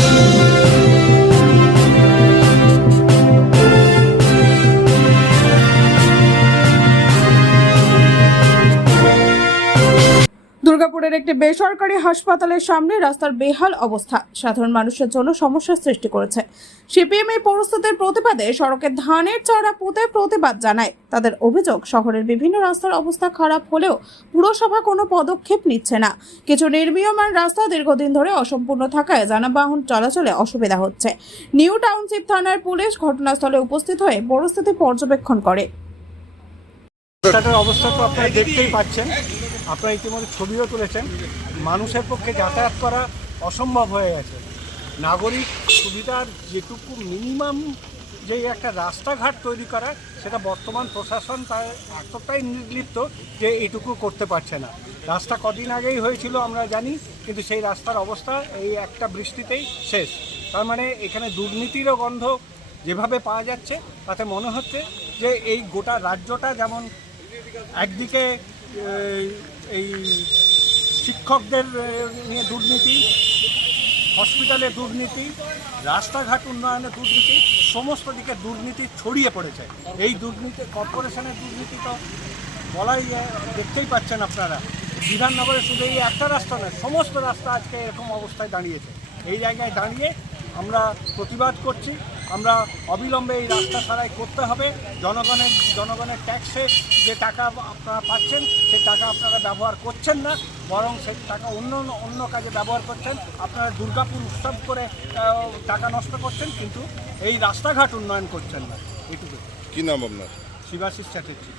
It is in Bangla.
Thank you. দুর্গাপুরের একটি বেসরকারি হাসপাতালের সামনে রাস্তার বেহাল অবস্থা। সাধারণ মানুষের জন্য সমস্যার সৃষ্টি করেছে। সিপিএম এই পরিস্থিতির প্রতিবাদে সড়কে ধানের চারা পুঁতে প্রতিবাদ জানায়। তাদের অভিযোগ, শহরের বিভিন্ন রাস্তার অবস্থা খারাপ হলেও পুরসভা কোনো পদক্ষেপ নিচ্ছে না। কিছু নির্মীয়মান রাস্তা দীর্ঘদিন ধরে অসম্পূর্ণ থাকায় যানবাহন চলাচলে অসুবিধা হচ্ছে। নিউ টাউনশিপ থানার পুলিশ ঘটনাস্থলে উপস্থিত হয়ে পরিস্থিতি পর্যবেক্ষণ করে। অবস্থা তো আপনারা দেখতেই পাচ্ছেন। আপনারা ইতিমধ্যে ছবিও তুলেছেন। মানুষের পক্ষে যাতায়াত করা অসম্ভব হয়ে গেছে। নাগরিক সুবিধার যেটুকু মিনিমাম যে একটা রাস্তাঘাট তৈরি করা সেটা বর্তমান প্রশাসন তার এতটাই নির্লিপ্ত যে এইটুকু করতে পারছে না। রাস্তা কদিন আগেই হয়েছিল, আমরা জানি, কিন্তু সেই রাস্তার অবস্থা এই একটা বৃষ্টিতেই শেষ। তার মানে এখানে দুর্নীতিরও গন্ধ যেভাবে পাওয়া যাচ্ছে, তাতে মনে হচ্ছে যে এই গোটা রাজ্যটা যেমন একদিকে এই, শিক্ষকদের নিয়ে দুর্নীতি হসপিটালে দুর্নীতি রাস্তাঘাট উন্নয়নে দুর্নীতি সমস্ত দিকে দুর্নীতি ছড়িয়ে পড়েছে। এই দুর্নীতি কর্পোরেশনের দুর্নীতি তো বলাই দেখতেই পাচ্ছেন আপনারা। বিধাননগরে শুধু এই একটা রাস্তা নয় সমস্ত রাস্তা আজকে এরকম অবস্থায় দাঁড়িয়েছে। এই জায়গায় দাঁড়িয়ে আমরা প্রতিবাদ করছি। আমরা অবিলম্বে এই রাস্তা সারাই করতে হবে। জনগণের জনগণের ট্যাক্সে যে টাকা আপনারা পাচ্ছেন সেই টাকা আপনারা ব্যবহার করছেন না বরং সেই টাকা অন্য অন্য কাজে ব্যবহার করছেন। আপনারা দুর্গাপুর উৎসব করে টাকা নষ্ট করছেন কিন্তু এই রাস্তাঘাট উন্নয়ন করছেন না। এটুকু কী নাম আপনার? শিবাশিস চ্যাটার্জি।